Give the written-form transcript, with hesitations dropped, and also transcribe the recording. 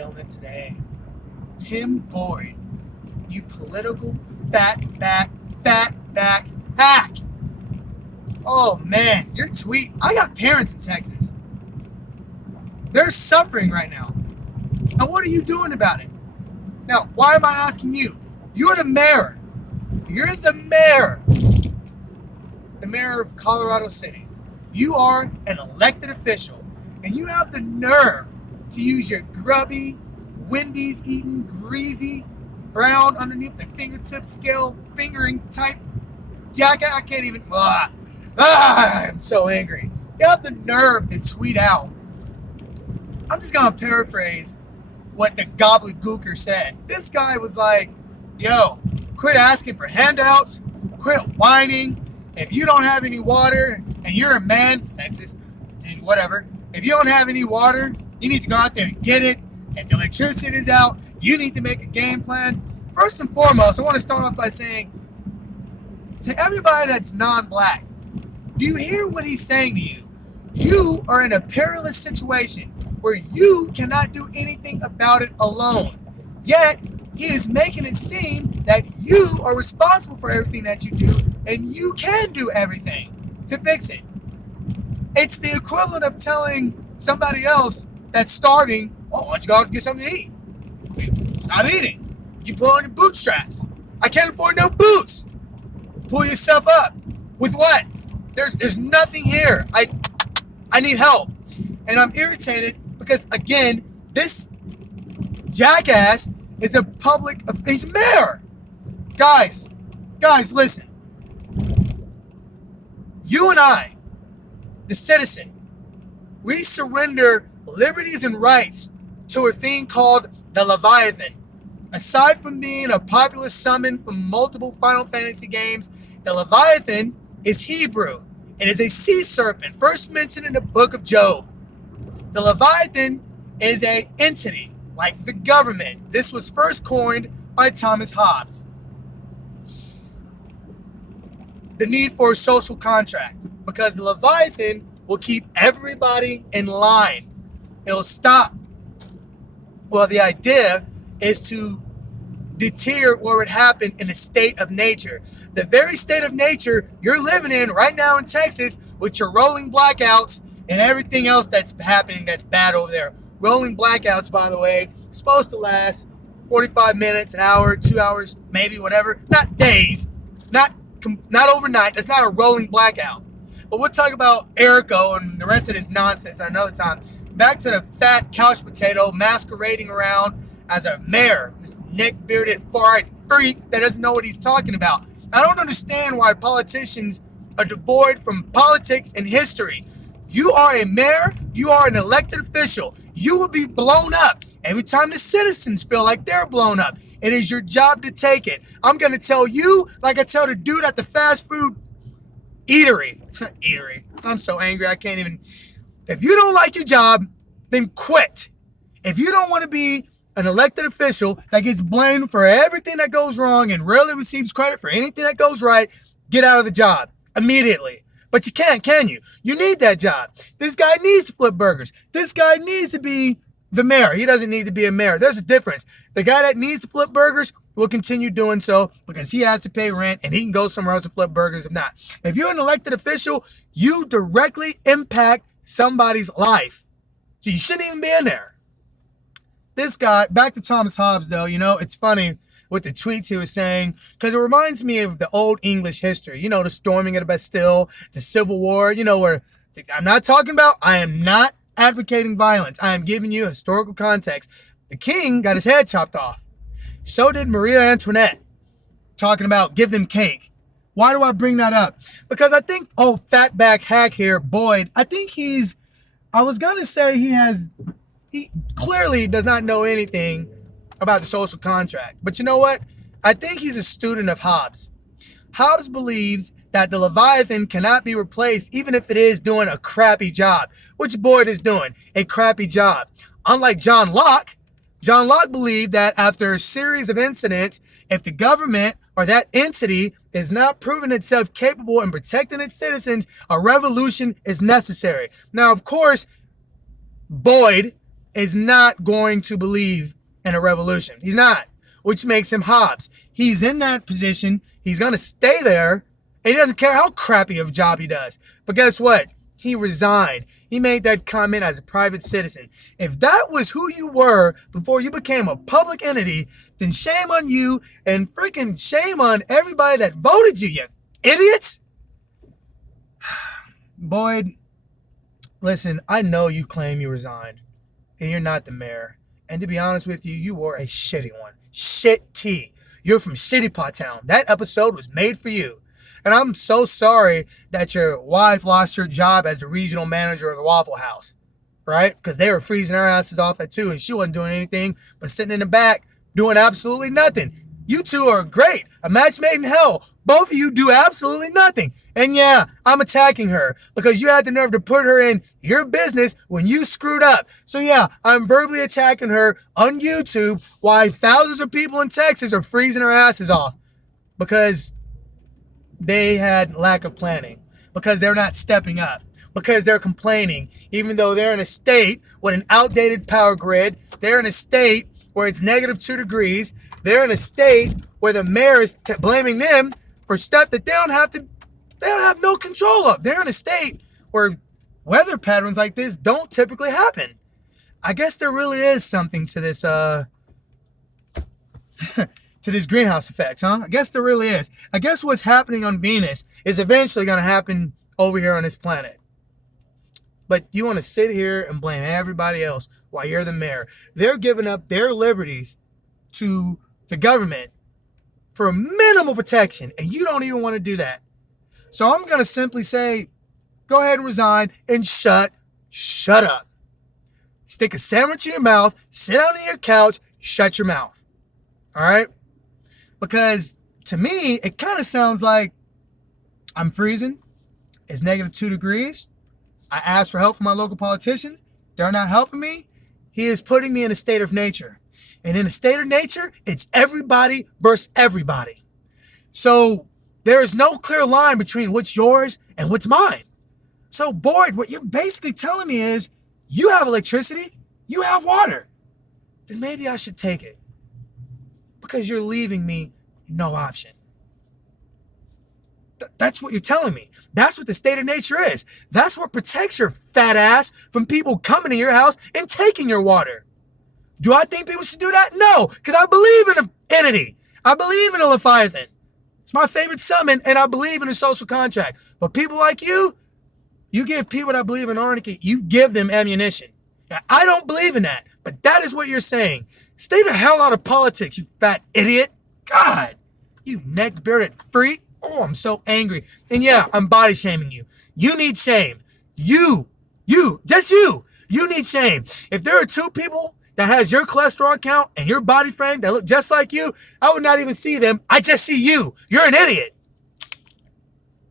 feeling it today. Tim Boyd, you political fat back hack. Oh man, your tweet. I got parents in Texas. They're suffering right now. And what are you doing about it? Now, why am I asking you? You're the mayor. You're the mayor. The mayor of Colorado City. You are an elected official. And you have the nerve to use your grubby, Wendy's eating, greasy, brown underneath the fingertip scale, fingering type jacket. I can't even. I'm so angry. You have the nerve to tweet out. I'm just going to paraphrase what the gobbledygooker said. This guy was like, yo, quit asking for handouts, quit whining. If you don't have any water and you're a man, sexist, and whatever, if you don't have any water, you need to go out there and get it. If the electricity is out, you need to make a game plan. First and foremost, I want to start off by saying to everybody that's non-black, do you hear what he's saying to you? You are in a perilous situation where you cannot do anything about it alone. Yet, he is making it seem that you are responsible for everything that you do and you can do everything to fix it. It's the equivalent of telling somebody else that's starving, oh, why don't you go out and get something to eat? Stop eating. You pull on your bootstraps. I can't afford no boots. Pull yourself up. With what? There's nothing here. I need help. And I'm irritated because, again, this jackass is he's mayor. Guys, listen. You and I, the citizen, we surrender liberties and rights to a thing called the Leviathan. Aside from being a popular summon from multiple Final Fantasy games, the Leviathan is Hebrew. It is a sea serpent, first mentioned in the book of Job. The Leviathan is an entity, like the government. This was first coined by Thomas Hobbes. The need for a social contract, because the Leviathan will keep everybody in line. It'll stop. Well, the idea is to deter what would happen in a state of nature. The very state of nature you're living in right now in Texas with your rolling blackouts and everything else that's happening that's bad over there. Rolling blackouts, by the way, supposed to last 45 minutes, an hour, 2 hours, maybe, whatever. Not days, not overnight. That's not a rolling blackout. But we'll talk about Erico and the rest of this nonsense another time. Back to the fat couch potato masquerading around as a mayor, this neck-bearded, far-eyed freak that doesn't know what he's talking about. I don't understand why politicians are devoid from politics and history. You are a mayor. You are an elected official. You will be blown up every time the citizens feel like they're blown up. It is your job to take it. I'm going to tell you like I tell the dude at the fast food eatery. I'm so angry I can't even. If you don't like your job, then quit. If you don't want to be an elected official that gets blamed for everything that goes wrong and rarely receives credit for anything that goes right, get out of the job immediately. But you can't, can you? You need that job. This guy needs to flip burgers. This guy needs to be the mayor. He doesn't need to be a mayor. There's a difference. The guy that needs to flip burgers will continue doing so because he has to pay rent and he can go somewhere else to flip burgers if not. If you're an elected official, you directly impact somebody's life. So you shouldn't even be in there. This guy, back to Thomas Hobbes though, it's funny with the tweets he was saying, because it reminds me of the old English history, the storming of the Bastille, the Civil War, where I am not advocating violence. I am giving you historical context. The king got his head chopped off. So did Maria Antoinette, talking about give them cake. Why do I bring that up? Because I think, fatback hack here, Boyd, I was going to say he clearly does not know anything about the social contract. But you know what? I think he's a student of Hobbes. Hobbes believes that the Leviathan cannot be replaced even if it is doing a crappy job, which Boyd is doing, a crappy job. Unlike John Locke believed that after a series of incidents, if the government or that entity is not proving itself capable in protecting its citizens, a revolution is necessary. Now, of course, Boyd is not going to believe in a revolution. He's not, which makes him Hobbes. He's in that position. He's going to stay there, and he doesn't care how crappy of a job he does. But guess what? He resigned. He made that comment as a private citizen. If that was who you were before you became a public entity, then shame on you and freaking shame on everybody that voted you, you idiots. Boyd, listen, I know you claim you resigned, and you're not the mayor. And to be honest with you, you were a shitty one. Shitty. You're from Shitty Pot Town. That episode was made for you. And I'm so sorry that your wife lost her job as the regional manager of the Waffle House, right? Because they were freezing her asses off at 2, and she wasn't doing anything but sitting in the back doing absolutely nothing. You two are great. A match made in hell. Both of you do absolutely nothing. And yeah, I'm attacking her because you had the nerve to put her in your business when you screwed up. So yeah, I'm verbally attacking her on YouTube while thousands of people in Texas are freezing her asses off because they had lack of planning, because they're not stepping up, because they're complaining, even though they're in a state with an outdated power grid. They're in a state where it's -2 degrees. They're in a state where the mayor is blaming them for stuff that they don't have no control of. They're in a state where weather patterns like this don't typically happen. I guess there really is something to this, to this greenhouse effect, huh? I guess there really is. I guess what's happening on Venus is eventually going to happen over here on this planet. But you want to sit here and blame everybody else while you're the mayor. They're giving up their liberties to the government for minimal protection, and you don't even want to do that. So I'm going to simply say, go ahead and resign and shut up. Stick a sandwich in your mouth, sit down on your couch, shut your mouth. All right? Because to me, it kind of sounds like I'm freezing. It's -2 degrees. I asked for help from my local politicians. They're not helping me. He is putting me in a state of nature. And in a state of nature, it's everybody versus everybody. So there is no clear line between what's yours and what's mine. So, Boyd, what you're basically telling me is you have electricity, you have water. Then maybe I should take it. Because you're leaving me no option. That's what you're telling me. That's what the state of nature is. That's what protects your fat ass from people coming to your house and taking your water. Do I think people should do that? No, because I believe in an entity. I believe in a Leviathan. It's my favorite summon, and I believe in a social contract. But people like you give people that believe in anarchy, you give them ammunition. Now, I don't believe in that, but that is what you're saying. Stay the hell out of politics, you fat idiot. God, you neck-bearded freak. Oh, I'm so angry. And yeah, I'm body shaming you. You need shame. Just you. You need shame. If there are 2 people that has your cholesterol count and your body frame that look just like you, I would not even see them. I just see you. You're an idiot.